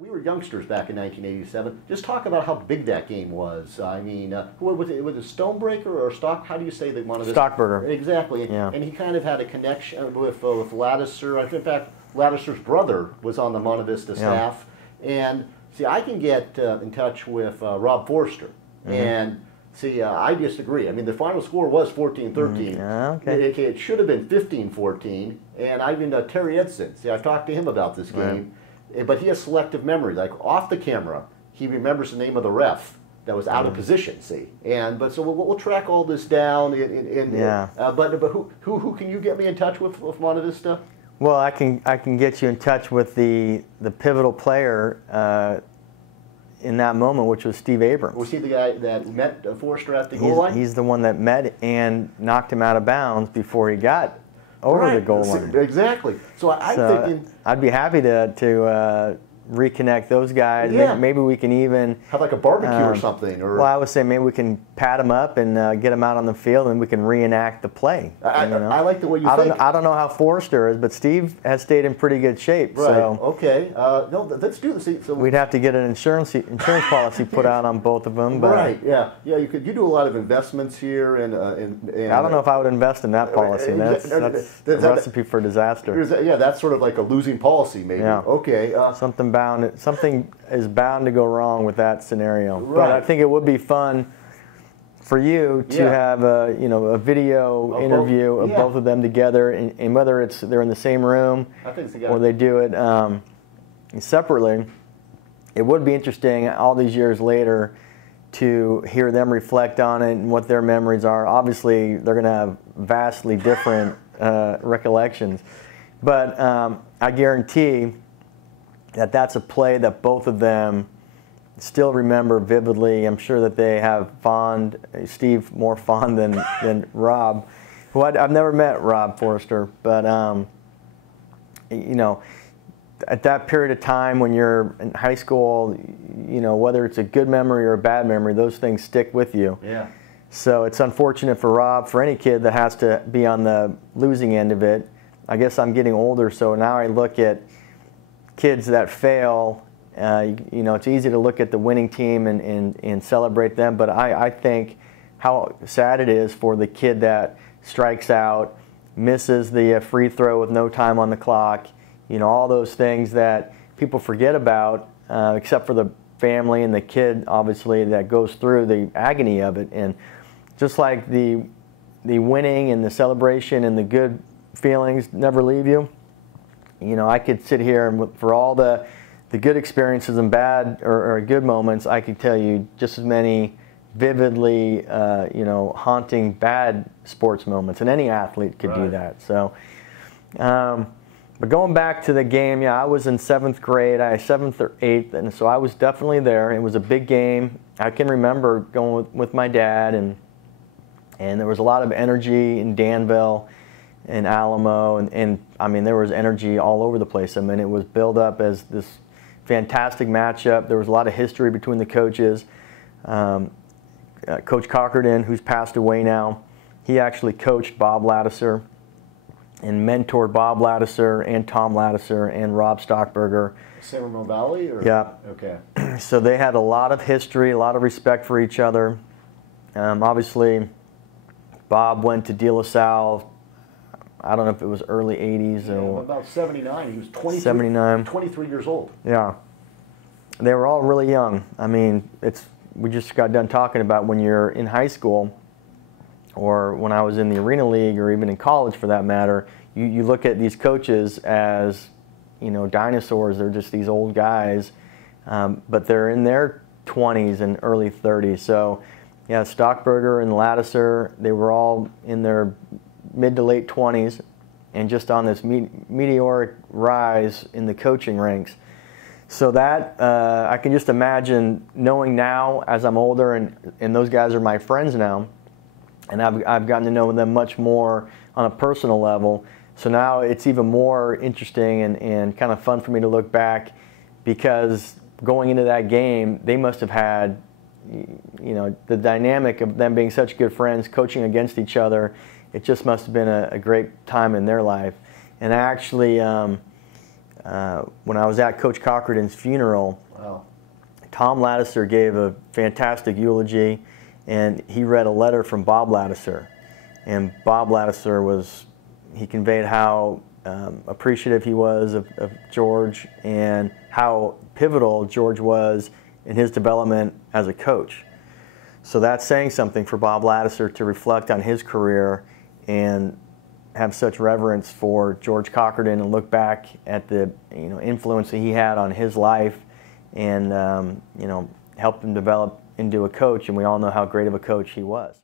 We were youngsters back in 1987. Just talk about how big that game was. I mean, who was it Stonebreaker or Stock? How do you say they wanted this? Stockburger. Exactly. Yeah. And he kind of had a connection with Lattiser. In fact, Lattiser's brother was on the Monte Vista staff. And see, I can get in touch with Rob Forster. And see, I disagree. I mean, the final score was 14-13. Yeah, okay. It should have been 15-14. And I mean, Terry Edson. See, I've talked to him about this game. But he has selective memory. Like off the camera, he remembers the name of the ref that was out of position. See, but so we'll track all this down. But who can you get me in touch with Monte Vista? Well, I can get you in touch with the pivotal player in that moment, which was Steve Abrams. Was he the guy that met Forster at the goal line? He's the one that met and knocked him out of bounds before he got over the goal line. Exactly. So I'm thinking I'd be happy to reconnect those guys. Yeah. Maybe we can even have like a barbecue or something. Or well, I would say maybe we can pat them up and get them out on the field, and we can reenact the play. I like the way you think. I don't know how Forrester is, but Steve has stayed in pretty good shape. Right. So okay. No, let's do this. So we'd have to get an insurance policy put out on both of them. But right. Yeah. Yeah. You do a lot of investments here, and I don't know if I would invest in that policy. That's a recipe for disaster. Yeah, that's sort of like a losing policy, maybe. Yeah. Okay. Something is bound to go wrong with that scenario. Right. But I think it would be fun for you to have a video interview of both of them together, and whether they're in the same room or they do it separately. It would be interesting all these years later to hear them reflect on it and what their memories are. Obviously, they're going to have vastly different recollections, but I guarantee that's a play that both of them still remember vividly. I'm sure that they have Steve more fond than Rob, who I've never met Rob Forster, but at that period of time when you're in high school, whether it's a good memory or a bad memory, those things stick with you. Yeah. So it's unfortunate for Rob, for any kid that has to be on the losing end of it. I guess I'm getting older, so now I look at kids that fail. It's easy to look at the winning team and celebrate them, but I think how sad it is for the kid that strikes out, misses the free throw with no time on the clock, all those things that people forget about, except for the family and the kid, obviously, that goes through the agony of it. And just like the winning and the celebration and the good feelings never leave you, I could sit here and for all the good experiences and bad or good moments, I could tell you just as many vividly, haunting bad sports moments, and any athlete could do that. So, but going back to the game, I was in 7th grade, 7th or 8th, and so I was definitely there. It was a big game. I can remember going with my dad, and there was a lot of energy in Danville and Alamo, and I mean, there was energy all over the place. I mean, it was built up as this fantastic matchup. There was a lot of history between the coaches. Coach Cochran, who's passed away now, he actually coached Bob Lattiser and mentored Bob Lattiser and Tom Lattiser and Rob Stockburger. San Ramon Valley? Or? Yeah. Okay. So they had a lot of history, a lot of respect for each other. Obviously, Bob went to De La Salle. I don't know if it was early 80s or about 79. He was 23 years old. Yeah. They were all really young. I mean, we just got done talking about when you're in high school, or when I was in the Arena League, or even in college for that matter, you look at these coaches as, dinosaurs. They're just these old guys, but they're in their 20s and early 30s. So, yeah, Stockburger and Lattiser, they were all in their mid to late 20s, and just on this meteoric rise in the coaching ranks. So that, I can just imagine knowing now as I'm older, and those guys are my friends now, and I've gotten to know them much more on a personal level. So now it's even more interesting and kind of fun for me to look back, because going into that game, they must have had, the dynamic of them being such good friends, coaching against each other. It just must have been a great time in their life. And I actually, when I was at Coach Cochran's funeral, Wow. Tom Ladouceur gave a fantastic eulogy, and he read a letter from Bob Ladouceur. And Bob Ladouceur he conveyed how appreciative he was of George and how pivotal George was in his development as a coach. So that's saying something for Bob Ladouceur to reflect on his career and have such reverence for George Cochran and look back at the influence that he had on his life and helped him develop into a coach. And we all know how great of a coach he was.